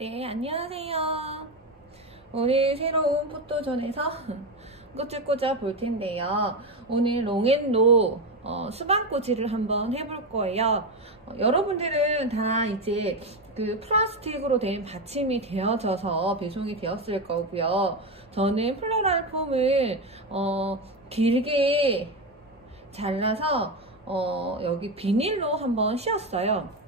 네, 안녕하세요. 오늘 새로운 포토존에서 꽃을 꽂아 볼 텐데요. 오늘 롱앤로 수방꽂이를 한번 해볼 거예요. 여러분들은 다 이제 그 플라스틱으로 된 받침이 되어져서 배송이 되었을 거고요. 저는 플로럴 폼을 길게 잘라서 여기 비닐로 한번 씌웠어요.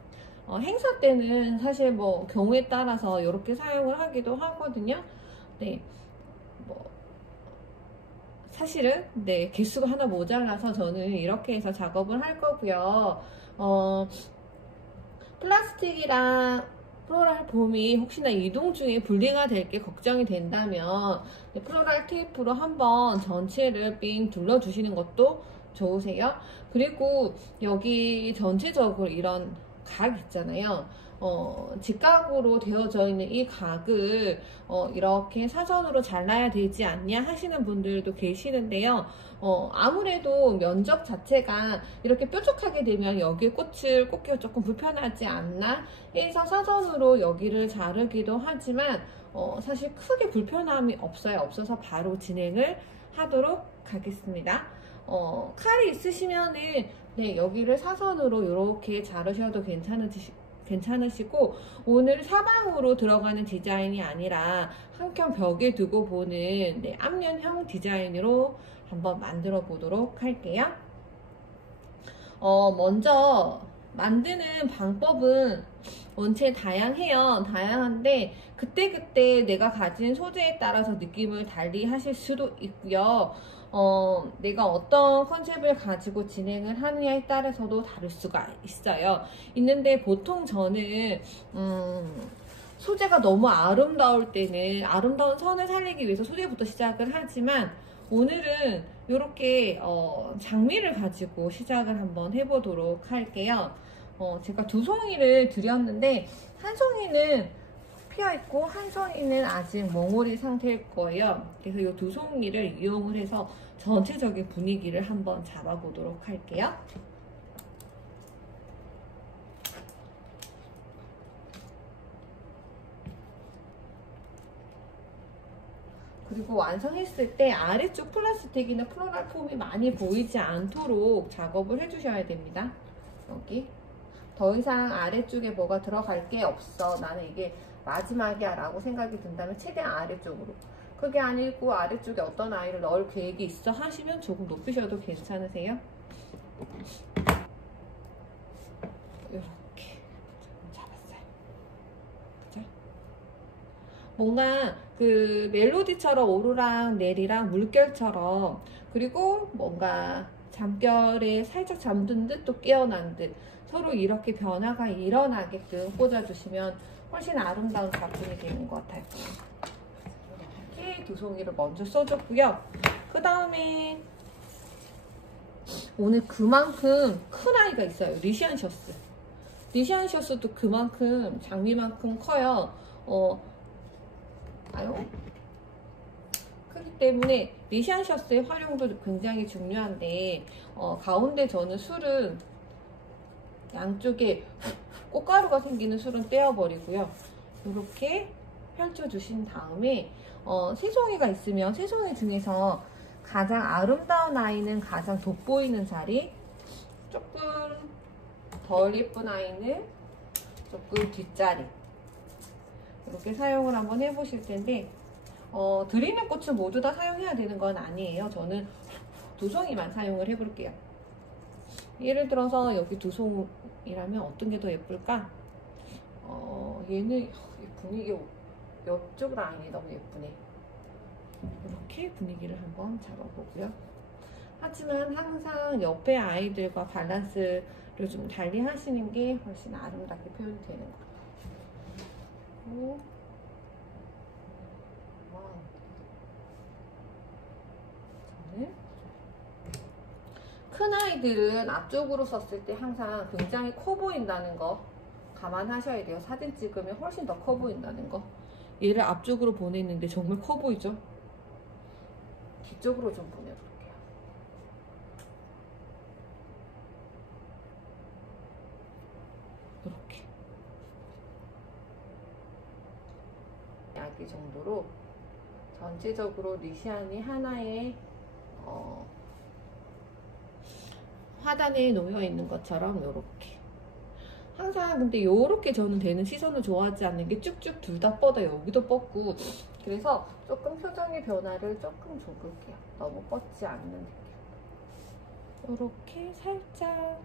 행사 때는 사실 뭐 경우에 따라서 이렇게 사용을 하기도 하거든요. 네, 뭐 사실은 네 개수가 하나 모자라서 저는 이렇게 해서 작업을 할 거고요. 플라스틱이랑 플로럴 폼이 혹시나 이동 중에 분리가 될 게 걱정이 된다면 플로럴 테이프로 한번 전체를 삥 둘러주시는 것도 좋으세요. 그리고 여기 전체적으로 이런 각 있잖아요. 직각으로 되어져 있는 이 각을 이렇게 사선으로 잘라야 되지 않냐 하시는 분들도 계시는데요. 아무래도 면적 자체가 이렇게 뾰족하게 되면 여기에 꽃을 꽂기가 조금 불편하지 않나 해서 사선으로 여기를 자르기도 하지만 사실 크게 불편함이 없어서 바로 진행을 하도록 하겠습니다. 칼이 있으시면은 네, 여기를 사선으로 이렇게 자르셔도 괜찮으시고 오늘 사방으로 들어가는 디자인이 아니라 한켠 벽에 두고 보는 네, 앞면형 디자인으로 한번 만들어 보도록 할게요. 먼저 만드는 방법은 원체 다양한데 그때그때 내가 가진 소재에 따라서 느낌을 달리 하실 수도 있고요. 내가 어떤 컨셉을 가지고 진행을 하느냐에 따라서도 다를 수가 있는데 보통 저는 소재가 너무 아름다울 때는 아름다운 선을 살리기 위해서 소재부터 시작을 하지만 오늘은 이렇게 장미를 가지고 시작을 한번 해보도록 할게요. 제가 두 송이를 드렸는데 한 송이는 피어있고 한 송이는 아직 몽골이 상태일 거예요. 그래서 이 두 송이를 이용을 해서 전체적인 분위기를 한번 잡아보도록 할게요. 그리고 완성했을 때 아래쪽 플라스틱이나 플로럴 폼이 많이 보이지 않도록 작업을 해주셔야 됩니다. 여기 더 이상 아래쪽에 뭐가 들어갈 게 없어, 나는 이게 마지막이야 라고 생각이 든다면 최대한 아래쪽으로, 그게 아니고 아래쪽에 어떤 아이를 넣을 계획이 있어 하시면 조금 높이셔도 괜찮으세요. 이렇게 잡았어요. 그죠? 뭔가 그 멜로디처럼 오르락 내리락 물결처럼, 그리고 뭔가 잠결에 살짝 잠든 듯 또 깨어난 듯 서로 이렇게 변화가 일어나게끔 꽂아주시면 훨씬 아름다운 작품이 되는 것 같아요. 이렇게 두 송이를 먼저 써줬고요. 그 다음에 오늘 그만큼 큰 아이가 있어요. 리시안 셔스. 리시안 셔스도 그만큼 장미만큼 커요. 크기 때문에 리시안 셔스의 활용도 굉장히 중요한데 가운데 저는 술은 양쪽에 꽃가루가 생기는 술은 떼어버리고요. 이렇게 펼쳐주신 다음에 세 송이가 있으면 세 송이 중에서 가장 아름다운 아이는 가장 돋보이는 자리, 조금 덜 예쁜 아이는 조금 뒷자리, 이렇게 사용을 한번 해보실 텐데 드리는 꽃은 모두 다 사용해야 되는 건 아니에요. 저는 두 송이만 사용을 해볼게요. 예를 들어서 여기 두 송이라면 어떤 게 더 예쁠까? 얘는 분위기, 이쪽 라인이 너무 예쁘네. 이렇게 분위기를 한번 잡아보고요. 하지만 항상 옆에 아이들과 밸런스를 좀 달리 하시는 게 훨씬 아름답게 표현이 되는 것 같아요. 저는 큰 아이들은 앞쪽으로 썼을 때 항상 굉장히 커 보인다는 거 감안하셔야 돼요. 사진 찍으면 훨씬 더 커 보인다는 거. 얘를 앞쪽으로 보냈는데 정말 커 보이죠? 뒤쪽으로 좀 보내볼게요. 이렇게 이야기 정도로 전체적으로 리시안이 하나의 화단에 놓여 있는 것처럼 이렇게 항상 근데 이렇게 저는 되는 시선을 좋아하지 않는 게 쭉쭉 둘 다 뻗어요. 여기도 뻗고 그래서 조금 표정의 변화를 조금 줘볼게요. 너무 뻗지 않는 느낌. 이렇게 살짝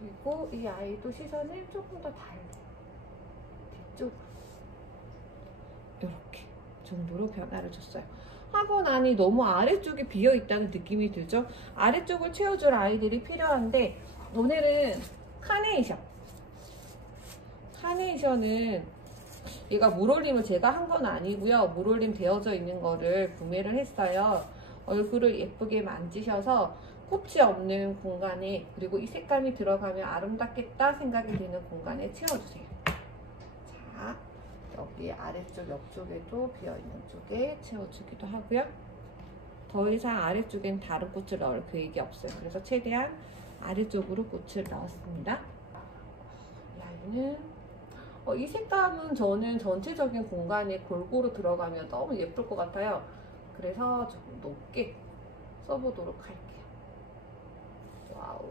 그리고 이 아이도 시선을 조금 더 달리 뒤쪽으로 이렇게 정도로 변화를 줬어요. 하고 나니 너무 아래쪽이 비어있다는 느낌이 들죠? 아래쪽을 채워줄 아이들이 필요한데 오늘은 카네이션은 얘가 물올림을 제가 한 건 아니고요. 물올림 되어져 있는 거를 구매를 했어요. 얼굴을 예쁘게 만지셔서 꽃이 없는 공간에 그리고 이 색감이 들어가면 아름답겠다 생각이 드는 공간에 채워주세요. 자, 여기 아래쪽 옆쪽에도 비어있는 쪽에 채워주기도 하고요. 더 이상 아래쪽엔 다른 꽃을 넣을 계획이 없어요. 그래서 최대한 아래쪽으로 꽃을 넣었습니다. 이 아이는 이 색감은 저는 전체적인 공간에 골고루 들어가면 너무 예쁠 것 같아요. 그래서 조금 높게 써보도록 할게요. 와우.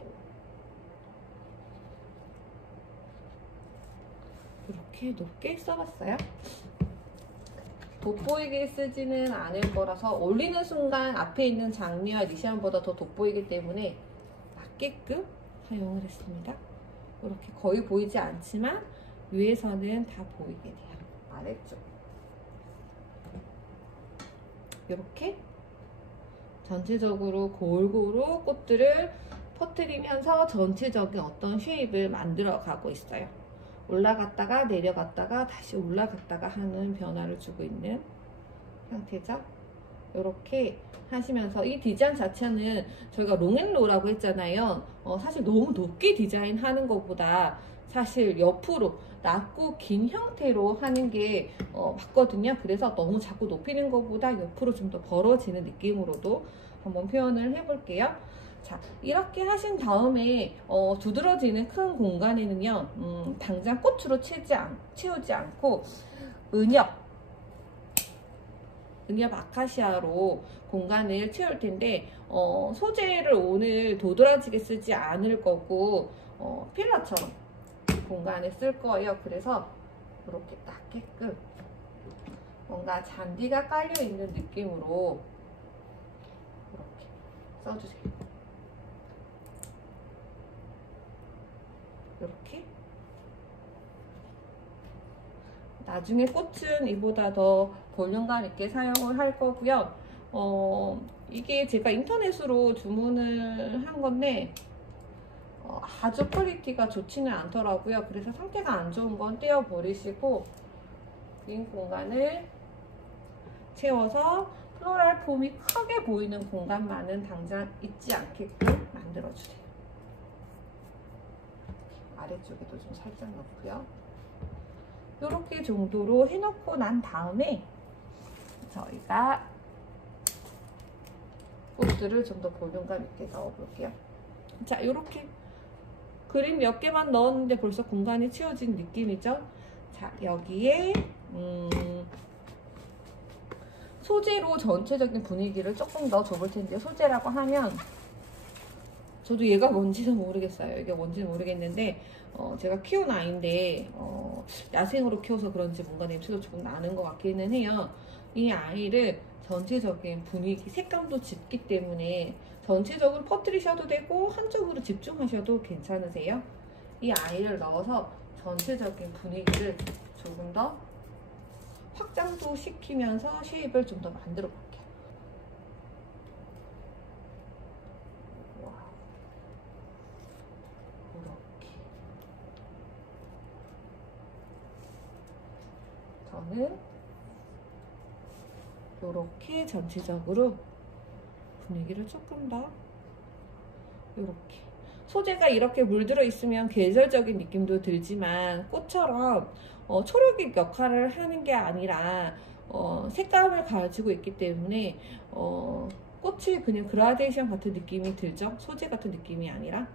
이렇게 높게 써봤어요. 돋보이게 쓰지는 않을 거라서 올리는 순간 앞에 있는 장미와 리시안보다 더 돋보이기 때문에 낮게끔 사용을 했습니다. 이렇게 거의 보이지 않지만 위에서는 다 보이게 돼요. 아래쪽 이렇게 전체적으로 골고루 꽃들을 퍼뜨리면서 전체적인 어떤 쉐입을 만들어 가고 있어요. 올라갔다가 내려갔다가 다시 올라갔다가 하는 변화를 주고 있는 상태죠. 이렇게 하시면서 이 디자인 자체는 저희가 롱앤로라고 했잖아요. 사실 너무 높게 디자인하는 것보다 사실 옆으로 낮고 긴 형태로 하는 게 맞거든요. 그래서 너무 자꾸 높이는 것보다 옆으로 좀 더 벌어지는 느낌으로도 한번 표현을 해볼게요. 자, 이렇게 하신 다음에 두드러지는 큰 공간에는요, 당장 꽃으로 채우지 않고 은엽 아카시아로 공간을 채울 텐데 소재를 오늘 도드라지게 쓰지 않을 거고 필러처럼 공간에 쓸 거예요. 그래서 이렇게 낮게끔 뭔가 잔디가 깔려 있는 느낌으로 이렇게 써주세요. 이렇게 나중에 꽃은 이보다 더 볼륨감 있게 사용을 할 거고요. 이게 제가 인터넷으로 주문을 한 건데 아주 퀄리티가 좋지는 않더라고요. 그래서 상태가 안 좋은 건 떼어 버리시고 빈 공간을 채워서 플로럴 폼이 크게 보이는 공간만은 당장 있지 않게끔 만들어주세요. 아래쪽에도 좀 살짝 넣고요. 이렇게 정도로 해놓고 난 다음에 저희가 꽃들을 좀 더 볼륨감 있게 넣어볼게요. 자, 이렇게 그림 몇 개만 넣었는데 벌써 공간이 채워진 느낌이죠. 자, 여기에 소재로 전체적인 분위기를 조금 더 줘볼 텐데요. 소재라고 하면 저도 얘가 뭔지는 모르겠어요. 이게 뭔지는 모르겠는데 제가 키운 아이인데 야생으로 키워서 그런지 뭔가 냄새도 조금 나는 것 같기는 해요. 이 아이를 전체적인 분위기, 색감도 짙기 때문에 전체적으로 퍼뜨리셔도 되고 한쪽으로 집중하셔도 괜찮으세요. 이 아이를 넣어서 전체적인 분위기를 조금 더 확장도 시키면서 쉐입을 좀 더 만들어 볼게요. 저는 이렇게 전체적으로 분위기를 조금 더 이렇게 소재가 이렇게 물들어 있으면 계절적인 느낌도 들지만 꽃처럼 초록빛 역할을 하는 게 아니라 색감을 가지고 있기 때문에 꽃이 그냥 그라데이션 같은 느낌이 들죠. 소재 같은 느낌이 아니라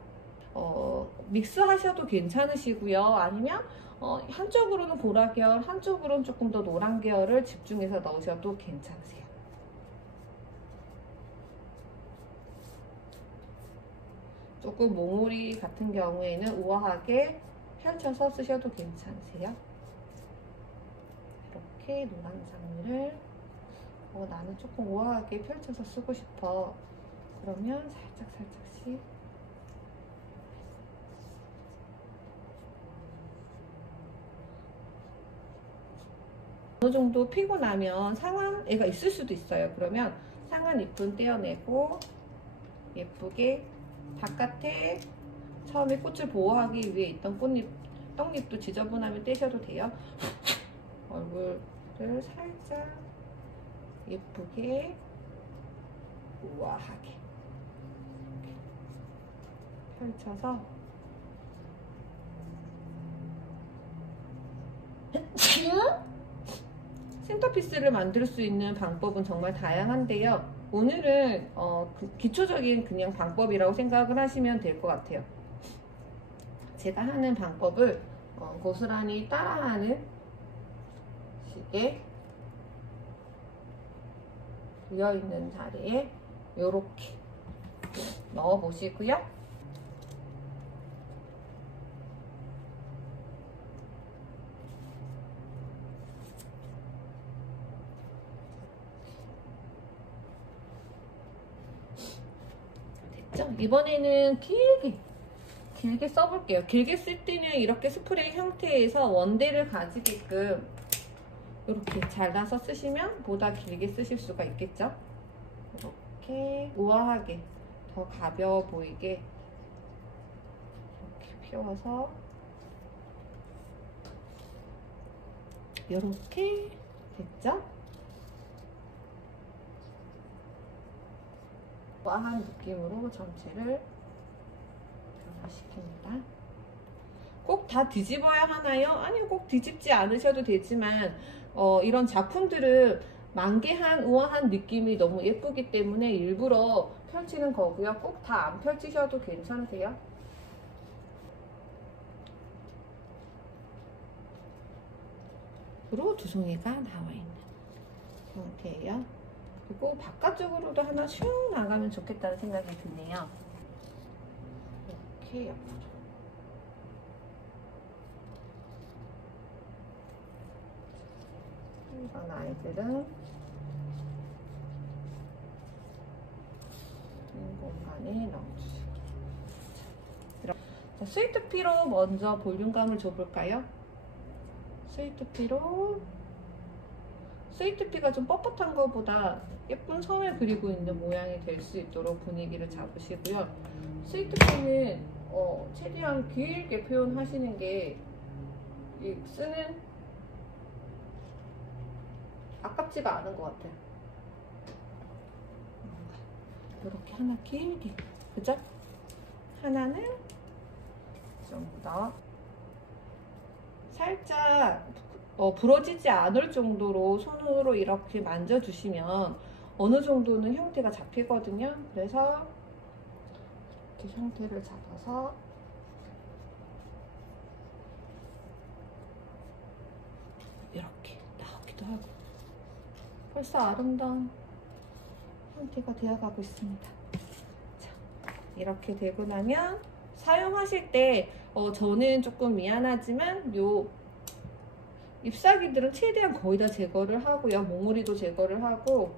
믹스 하셔도 괜찮으시고요. 아니면 한쪽으로는 보라 계열, 한쪽으로는 조금 더 노란 계열을 집중해서 넣으셔도 괜찮으세요. 조금 몽우리 같은 경우에는 우아하게 펼쳐서 쓰셔도 괜찮으세요. 이렇게 노란 장미를 나는 조금 우아하게 펼쳐서 쓰고 싶어. 그러면 살짝씩 어느 정도 피고 나면 상한 애가 있을 수도 있어요. 그러면 상한 잎은 떼어내고 예쁘게 바깥에 처음에 꽃을 보호하기 위해 있던 떡잎도 지저분하면 떼셔도 돼요. 얼굴을 살짝 예쁘게 우아하게 펼쳐서 센터피스를 만들 수 있는 방법은 정말 다양한데요. 오늘은 기초적인 그냥 방법이라고 생각을 하시면 될 것 같아요. 제가 하는 방법을 고스란히 따라하는 식의 비어있는 자리에 이렇게 넣어 보시고요. 됐죠? 이번에는 길게 써볼게요. 길게 쓸 때는 이렇게 스프레이 형태에서 원대를 가지게끔 이렇게 잘라서 쓰시면 보다 길게 쓰실 수가 있겠죠? 이렇게 우아하게 더 가벼워 보이게 이렇게 피워서 이렇게 됐죠? 우아한 느낌으로 전체를 변화시킵니다. 꼭 다 뒤집어야 하나요? 아니요, 꼭 뒤집지 않으셔도 되지만 이런 작품들은 만개한 우아한 느낌이 너무 예쁘기 때문에 일부러 펼치는 거고요. 꼭 다 안 펼치셔도 괜찮으세요. 그리고 두 송이가 나와 있는 형태예요. 그리고 바깥쪽으로도 하나 슉 나가면 좋겠다는 생각이 드네요. 이렇게 옆으로. 이런 아이들은 빈 공간에 넣어주시고. 자, 스위트피로 먼저 볼륨감을 줘볼까요? 스위트피가 좀 뻣뻣한 것보다 예쁜 섬을 그리고 있는 모양이 될 수 있도록 분위기를 잡으시고요. 스위트피는 최대한 길게 표현하시는 게 쓰는 아깝지가 않은 것 같아요. 이렇게 하나 길게, 그죠? 하나는 좀 더 살짝 부러지지 않을 정도로 손으로 이렇게 만져주시면 어느 정도는 형태가 잡히거든요. 그래서 이렇게 형태를 잡아서 이렇게 나오기도 하고 벌써 아름다운 형태가 되어가고 있습니다. 자, 이렇게 되고 나면 사용하실 때 저는 조금 미안하지만 요 잎사귀들은 최대한 거의 다 제거를 하고요. 몽우리도 제거를 하고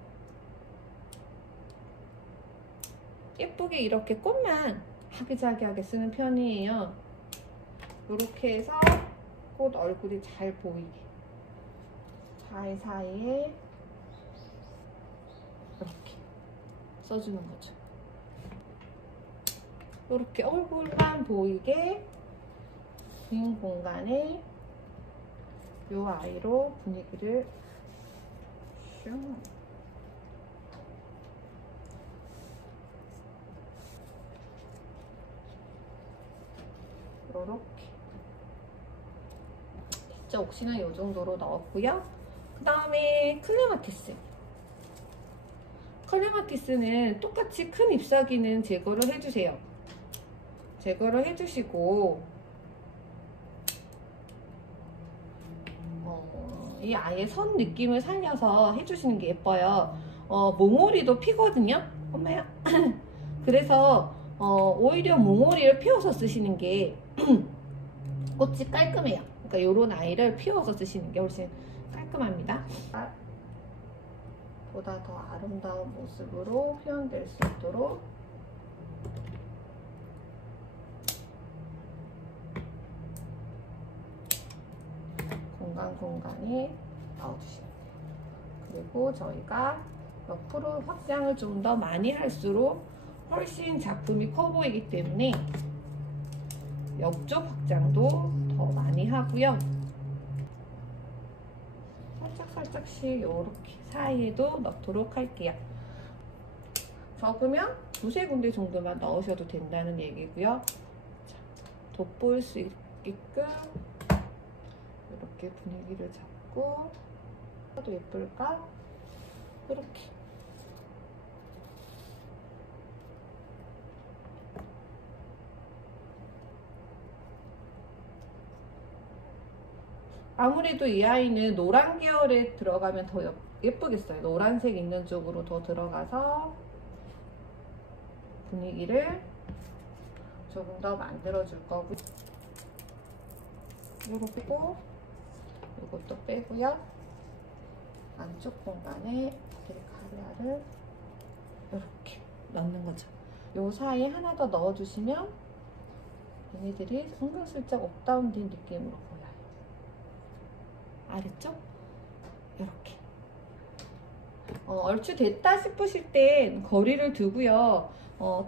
예쁘게 이렇게 꽃만 아기자기하게 쓰는 편이에요. 이렇게 해서 꽃 얼굴이 잘 보이게 사이사이에 이렇게 써주는 거죠. 이렇게 얼굴만 보이게 빈 공간에 이 아이로 분위기를 슝 이렇게 진짜 옥시는 이 정도로 넣었고요. 그 다음에 클레마티스는 똑같이 큰 잎사귀는 제거를 해주세요. 제거를 해주시고 이 아예 선 느낌을 살려서 해주시는 게 예뻐요. 몽오리도 피거든요. 엄마야. 그래서 오히려 몽오리를 피워서 쓰시는 게 꽃이 깔끔해요. 그러니까 이런 아이를 피워서 쓰시는 게 훨씬 깔끔합니다. 보다 더 아름다운 모습으로 표현될 수 있도록 공간에 넣어주시면 돼요. 그리고 저희가 옆으로 확장을 좀 더 많이 할수록 훨씬 작품이 커 보이기 때문에 옆쪽 확장도 더 많이 하고요. 살짝씩 이렇게 사이에도 넣도록 할게요. 적으면 두세 군데 정도만 넣으셔도 된다는 얘기고요. 자, 돋보일 수 있게끔 이렇게 분위기를 잡고 해도 예쁠까? 이렇게 아무래도 이 아이는 노란 계열에 들어가면 더 예쁘겠어요. 노란색 있는 쪽으로 더 들어가서 분위기를 조금 더 만들어 줄 거고, 이렇게 이것도 빼고요. 안쪽 공간에 가리아를 이렇게 넣는 거죠. 요 사이에 하나 더 넣어주시면 얘네들이 은근슬쩍 업다운된 느낌으로 보여요. 알았죠? 이렇게 얼추 됐다 싶으실 땐 거리를 두고요.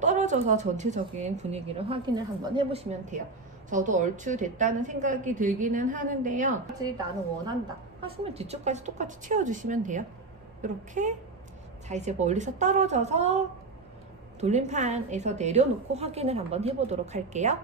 떨어져서 전체적인 분위기를 확인을 한번 해보시면 돼요. 저도 얼추 됐다는 생각이 들기는 하는데요. 나는 원한다 하시면 뒤쪽까지 똑같이 채워주시면 돼요. 이렇게. 자, 이제 멀리서 떨어져서 돌림판에서 내려놓고 확인을 한번 해보도록 할게요.